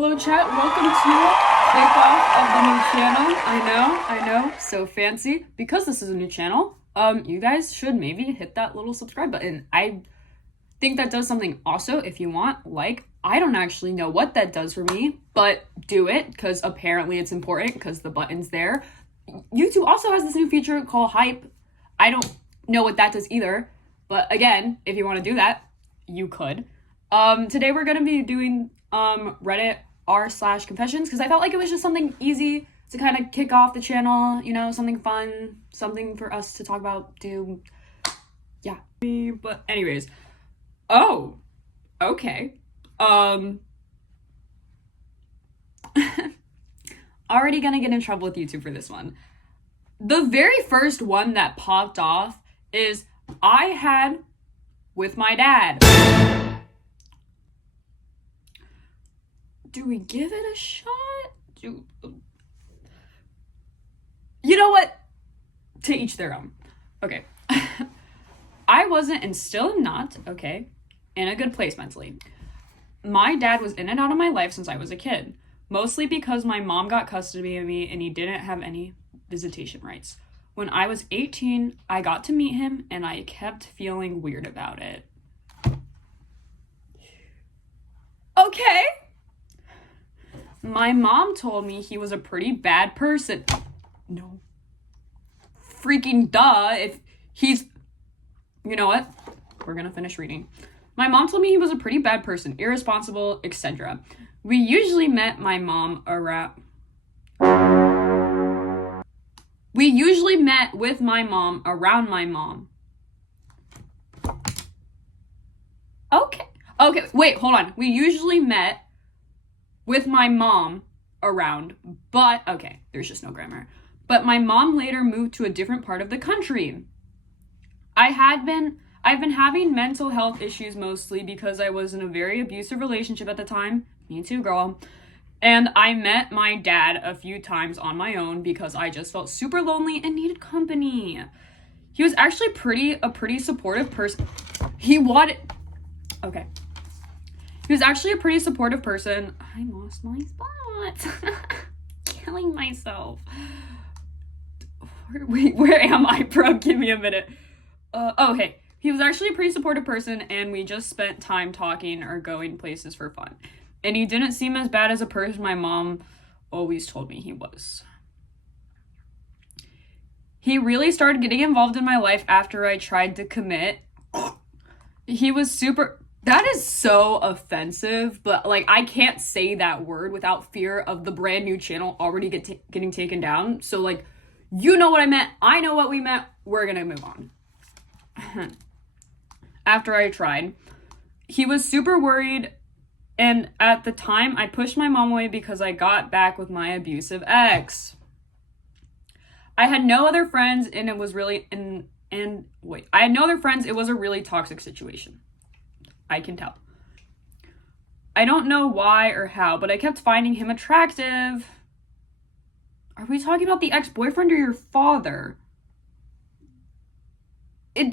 Hello chat, welcome to kickoff of the new channel. I know, so fancy. Because this is a new channel, you guys should maybe hit that little subscribe button. I think that does something also if you want. Like, I don't actually know what that does for me, but do it, because apparently it's important because the button's there. YouTube also has this new feature called Hype. I don't know what that does either, but again, if you want to do that, you could. Today we're gonna be doing Reddit r/confessions because I felt like it was just something easy to kind of kick off the channel, you know, something fun, something for us to talk about, do, yeah. But anyways, oh, okay. Already gonna get in trouble with YouTube for this one. The very first one that popped off is I had with my dad. Do we give it a shot? You know what? To each their own. Okay. I wasn't and still am not, okay, in a good place mentally. My dad was in and out of my life since I was a kid, mostly because my mom got custody of me and he didn't have any visitation rights. When I was 18, I got to meet him and I kept feeling weird about it. Okay. My mom told me he was a pretty bad person. No. Freaking duh, if he's... You know what? We're gonna finish reading. My mom told me he was a pretty bad person, irresponsible, etc. We usually met with my mom around my mom. Okay, wait, hold on. We usually met with my mom around, but okay, there's just no grammar. But my mom later moved to a different part of the country. I've been having mental health issues mostly because I was in a very abusive relationship at the time. Me too, girl. And I met my dad a few times on my own because I just felt super lonely and needed company. He was actually a pretty supportive person. He was actually a pretty supportive person. I lost my spot. Killing myself. Wait, where am I, bro? Give me a minute. Okay. He was actually a pretty supportive person, and we just spent time talking or going places for fun. And he didn't seem as bad as a person my mom always told me he was. He really started getting involved in my life after I tried to commit. He was super... That is so offensive, but, like, I can't say that word without fear of the brand new channel already getting taken down. So, like, you know what I meant. I know what we meant. We're gonna move on. After I tried, he was super worried, and at the time, I pushed my mom away because I got back with my abusive ex. I had no other friends, and it was really... I had no other friends. It was a really toxic situation. I can tell. I don't know why or how, but I kept finding him attractive. Are we talking about the ex-boyfriend or your father?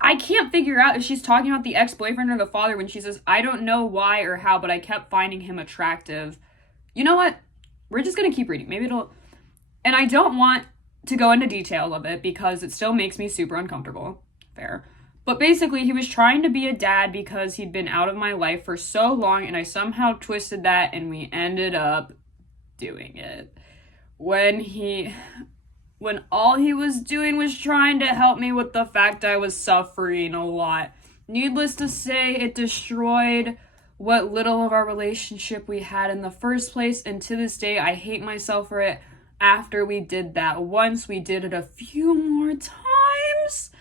I can't figure out if she's talking about the ex-boyfriend or the father when she says, I don't know why or how, but I kept finding him attractive. You know what? We're just going to keep reading. Maybe it'll... And I don't want to go into detail of it because it still makes me super uncomfortable. Fair. But basically, he was trying to be a dad because he'd been out of my life for so long, and I somehow twisted that, and we ended up doing it. When all he was doing was trying to help me with the fact I was suffering a lot. Needless to say, it destroyed what little of our relationship we had in the first place, and to this day, I hate myself for it. After we did that once, we did it a few more times.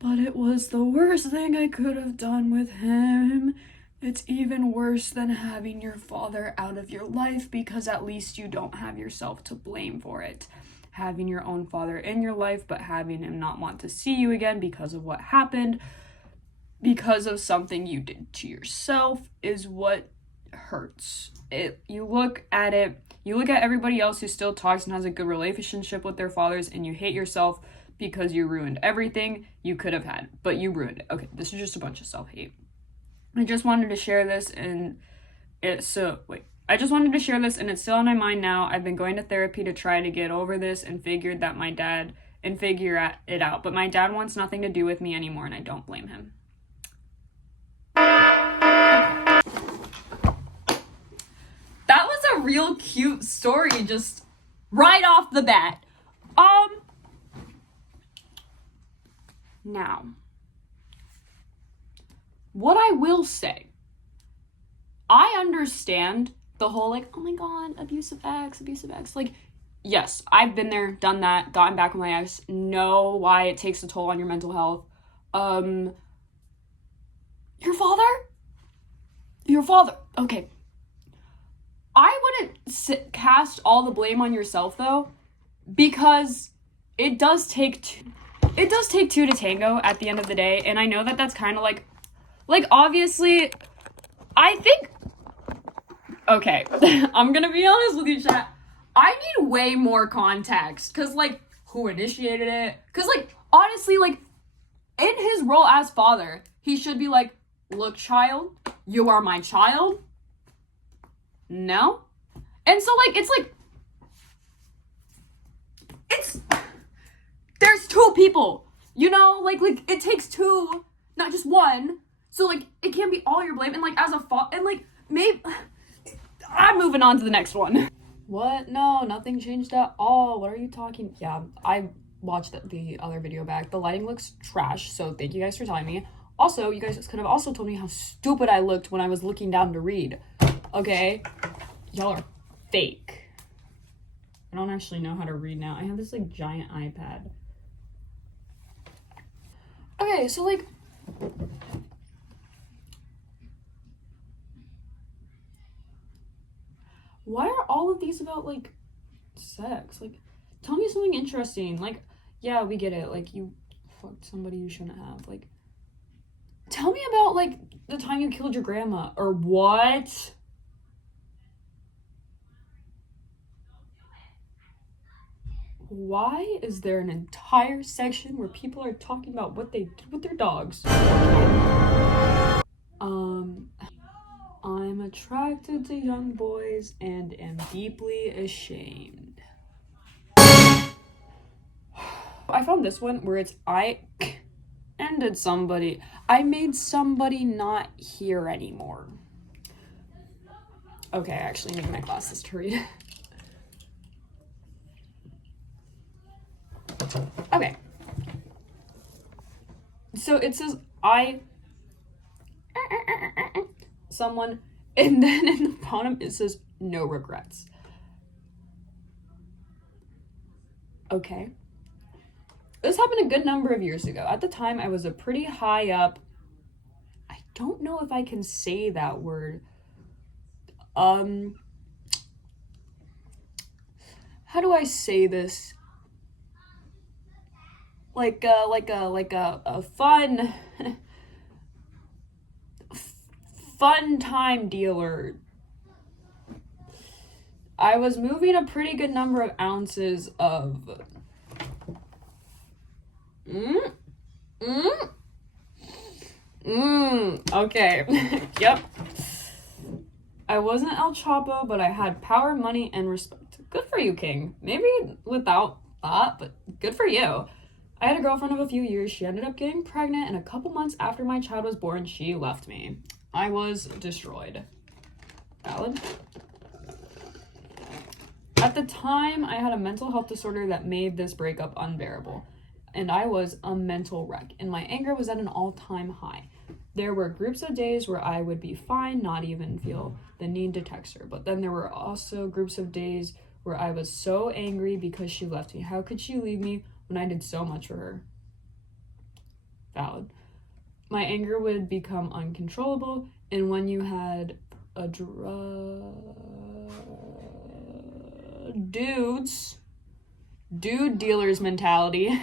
But it was the worst thing I could have done with him. It's even worse than having your father out of your life because at least you don't have yourself to blame for it. Having your own father in your life, but having him not want to see you again because of what happened, because of something you did to yourself, is what hurts. You look at everybody else who still talks and has a good relationship with their fathers, and you hate yourself because you ruined everything you could have had, but you ruined it. Okay, this is just a bunch of self-hate. I just wanted to share this, and I just wanted to share this, and it's still on my mind now. I've been going to therapy to try to get over this and figure it out. But my dad wants nothing to do with me anymore, and I don't blame him. That was a real cute story, just right off the bat. Now, what I will say, I understand the whole, like, oh my god, abusive ex. Like, yes, I've been there, done that, gotten back with my ex, know why it takes a toll on your mental health. Your father, okay. I wouldn't cast all the blame on yourself, though, because it does take two to tango at the end of the day, and I know that that's kind of like, obviously, I think, okay, I'm gonna be honest with you, chat. I need way more context, because, like, who initiated it? Because, like, honestly, like, in his role as father, he should be like, look, child, you are my child. No? And so, like, there's two people, you know? Like, it takes two, not just one. So, like, it can't be all your blame. And, like, as a and, like, maybe, I'm moving on to the next one. What? No, nothing changed at all. What are you talking? Yeah, I watched the other video back. The lighting looks trash, so thank you guys for telling me. Also, you guys could have also told me how stupid I looked when I was looking down to read. Okay? Y'all are fake. I don't actually know how to read now. I have this, like, giant iPad. Okay, so, like, why are all of these about, like, sex? Like, tell me something interesting. Like, yeah, we get it. Like, you fucked somebody you shouldn't have. Like, tell me about, like, the time you killed your grandma. Or what? Why is there an entire section where people are talking about what they did with their dogs? I'm attracted to young boys and am deeply ashamed. I found this one where it's I ended somebody. I made somebody not here anymore. Okay, I actually need my glasses to read. Okay. So it says someone, and then in the bottom it says no regrets. Okay. This happened a good number of years ago. At the time, I was a pretty high up, I don't know if I can say that word. How do I say this? Like a fun time dealer. I was moving a pretty good number of ounces of okay. Yep. I wasn't El Chapo, but I had power, money, and respect. Good for you, King. Maybe without that, but good for you. I had a girlfriend of a few years. She ended up getting pregnant, and a couple months after my child was born, she left me. I was destroyed. Valid? At the time, I had a mental health disorder that made this breakup unbearable, and I was a mental wreck, and my anger was at an all-time high. There were groups of days where I would be fine, not even feel the need to text her, but then there were also groups of days where I was so angry because she left me. How could she leave me when I did so much for her? Valid. My anger would become uncontrollable, and when you had a dude dealer's mentality,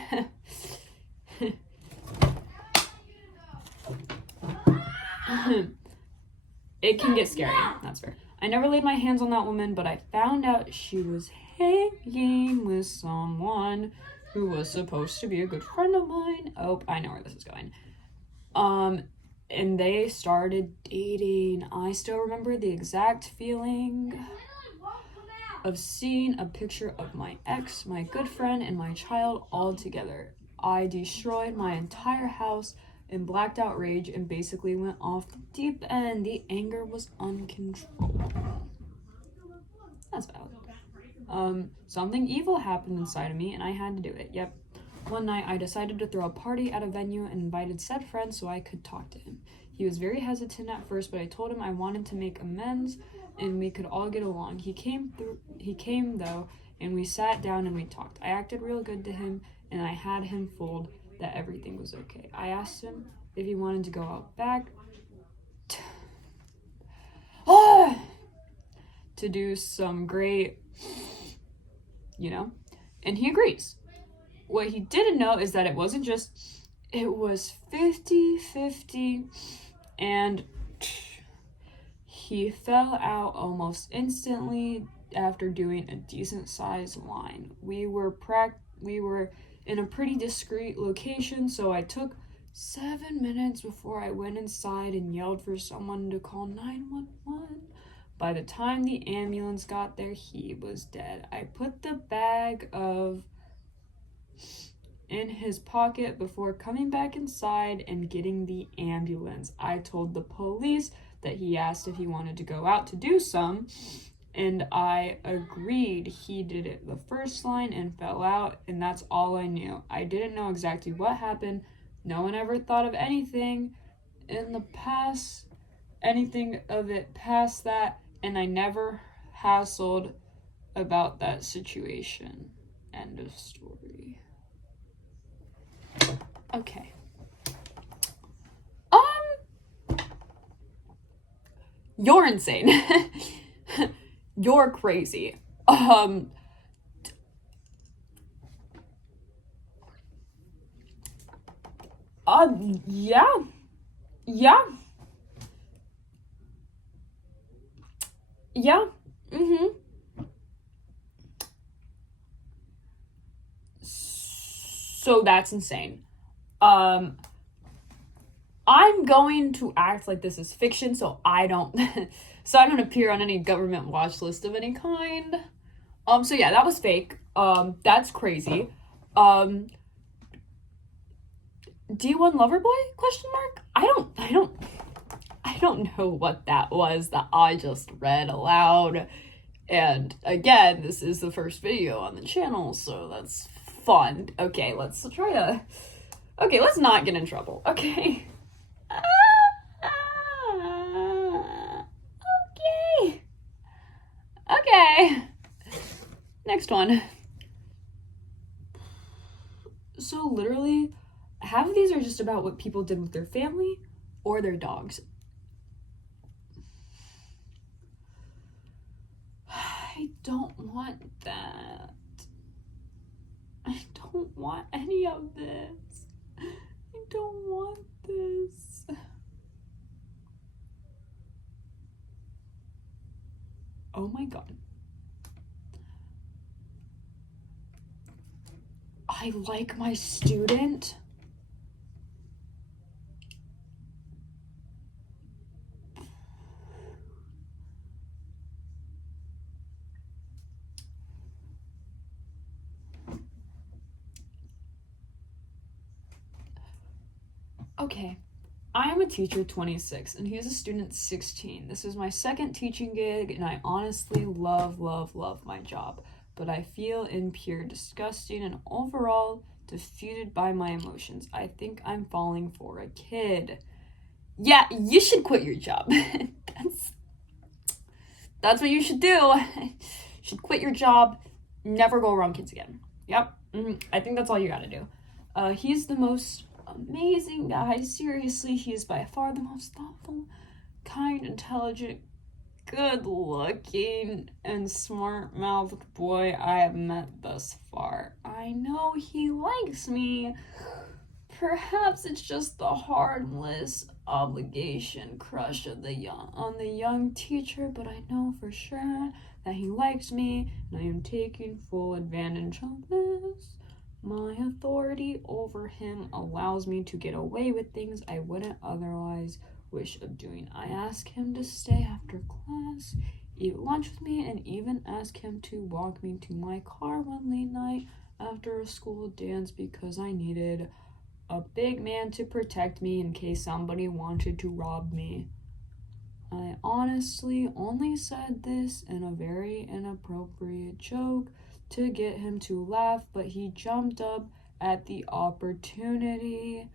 it can get scary. That's fair. I never laid my hands on that woman, but I found out she was hanging with someone who was supposed to be a good friend of mine. Oh, I know where this is going. and they started dating. I still remember the exact feeling of seeing a picture of my ex, my good friend, and my child all together. I destroyed my entire house in blacked out rage and basically went off the deep end. The anger was uncontrollable. That's valid. Something evil happened inside of me and I had to do it. Yep. One night I decided to throw a party at a venue and invited said friend so I could talk to him. He was very hesitant at first, but I told him I wanted to make amends and we could all get along. He came though, and we sat down and we talked. I acted real good to him and I had him fooled that everything was okay. I asked him if he wanted to go out back to do some great, and he agrees. What he didn't know is that it was 50-50, and he fell out almost instantly after doing a decent sized line. We were in a pretty discreet location, so I took 7 minutes before I went inside and yelled for someone to call 911. By the time the ambulance got there, he was dead. I put the bag in his pocket before coming back inside and getting the ambulance. I told the police that he asked if he wanted to go out to do some, and I agreed. He did it the first line and fell out, and that's all I knew. I didn't know exactly what happened. No one ever thought of anything of it past that, and I never hassled about that situation. End of story. Okay. You're insane. You're crazy. Yeah. Yeah. Yeah. So that's insane. I'm going to act like this is fiction, so I don't appear on any government watch list of any kind. So yeah, that was fake. That's crazy. D1 Loverboy? Question mark? I don't know what that was that I just read aloud. And again, this is the first video on the channel, so that's fun. Okay, let's not get in trouble. Okay. Okay. Next one. So literally, half of these are just about what people did with their family or their dogs. I don't want that. I don't want any of this. I don't want this. Oh my god. I like my student. Okay, I am a teacher 26 and he is a student 16. This is my second teaching gig and I honestly love my job, but I feel impure, disgusting, and overall defeated by my emotions. I think I'm falling for a kid. Yeah, you should quit your job. That's what you should do. You should quit your job, never go around kids again. Yep, I think that's all you gotta do. He's the most amazing guy. Seriously, he is by far the most thoughtful, kind, intelligent, good looking, and smart-mouthed boy I have met thus far. I know he likes me. Perhaps it's just the heartless obligation crush on the young teacher, but I know for sure that he likes me, and I am taking full advantage of this. My authority over him allows me to get away with things I wouldn't otherwise wish of doing. I ask him to stay after class, eat lunch with me, and even ask him to walk me to my car one late night after a school dance because I needed a big man to protect me in case somebody wanted to rob me. I honestly only said this in a very inappropriate joke to get him to laugh, but he jumped up at the opportunity.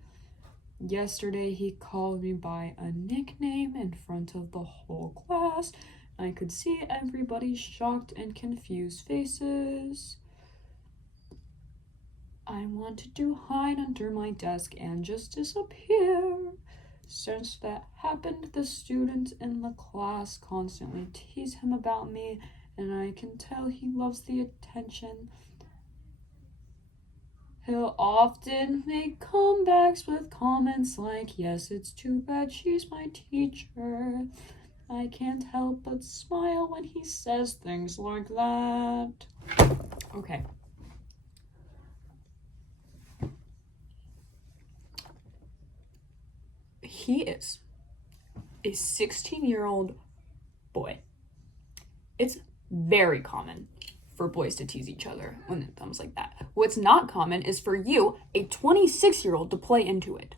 Yesterday, he called me by a nickname in front of the whole class. I could see everybody's shocked and confused faces. I wanted to hide under my desk and just disappear. Since that happened, the students in the class constantly tease him about me, and I can tell he loves the attention. He'll often make comebacks with comments like, yes, it's too bad she's my teacher. I can't help but smile when he says things like that. Okay. He is a 16-year-old boy. It's very common for boys to tease each other when it comes like that. What's not common is for you, a 26-year-old, to play into it.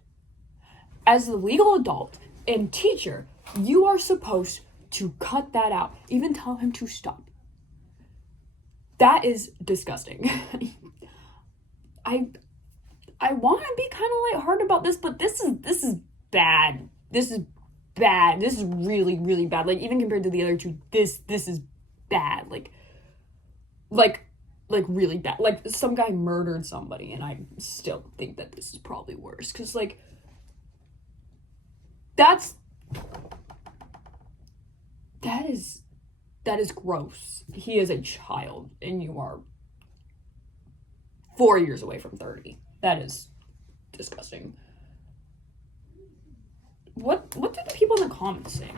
As the legal adult and teacher, you are supposed to cut that out. Even tell him to stop. That is disgusting. I want to be kind of lighthearted about this, but this is bad. This is bad. This is really, really bad. Like, even compared to the other two, this is bad. Like really bad. Like, some guy murdered somebody, and I still think that this is probably worse. Because, like, that is gross. He is a child, and you are 4 years away from 30. That is disgusting. What do the people in the comments say?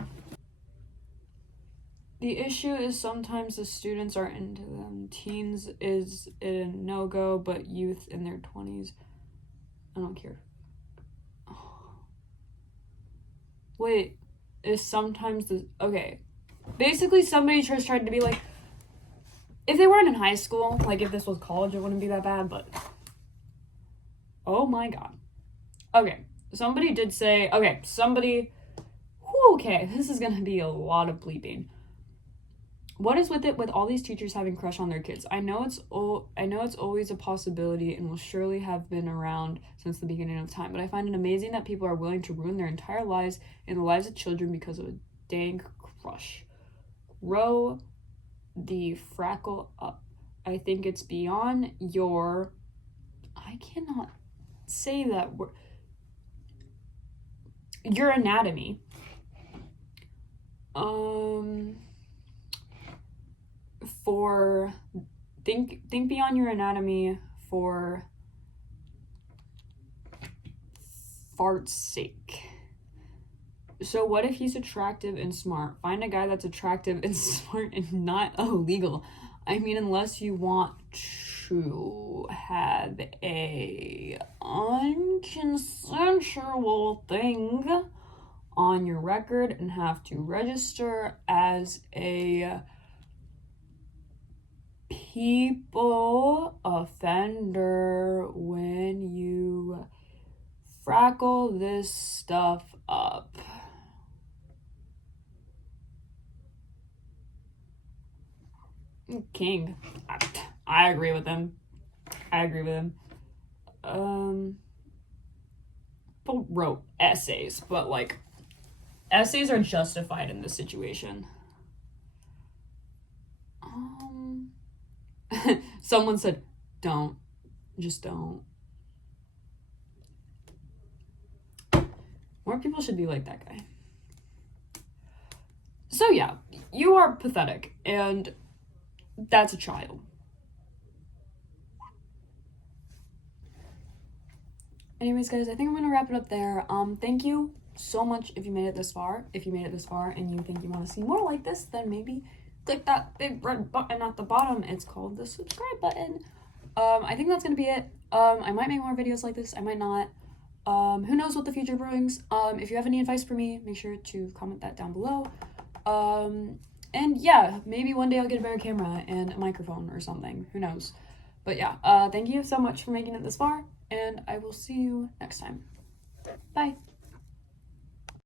The issue is sometimes the students are into them. Teens is a no-go, but youth in their 20s, I don't care. Wait, is sometimes the... Okay. Basically, somebody just tried to be like... If they weren't in high school, like if this was college, it wouldn't be that bad, but... Oh my god. Okay, somebody did say... Okay, somebody... Okay, this is gonna be a lot of bleeping. What is with it with all these teachers having crush on their kids? I know it's always a possibility and will surely have been around since the beginning of time, but I find it amazing that people are willing to ruin their entire lives and the lives of children because of a dang crush. Grow the frackle up. I think it's beyond your... I cannot say that word. Your anatomy. For think beyond your anatomy for fart's sake. So what if he's attractive and smart? Find a guy that's attractive and smart and not illegal. I mean, unless you want to have a unconsensual thing on your record and have to register as a people offender when you frackle this stuff up. King. I agree with him. People wrote essays, but like essays are justified in this situation. Someone said, don't. Just don't. More people should be like that guy. So yeah, you are pathetic, and that's a child. Anyways, guys, I think I'm gonna wrap it up there. Thank you so much if you made it this far. If you made it this far and you think you want to see more like this, then maybe click that big red button at the bottom. It's called the subscribe button. I think that's gonna be it. I might make more videos like this, I might not. Who knows what the future brings. If you have any advice for me, make sure to comment that down below. And yeah, maybe one day I'll get a better camera and a microphone or something. Who knows? But yeah, thank you so much for making it this far, and I will see you next time. Bye.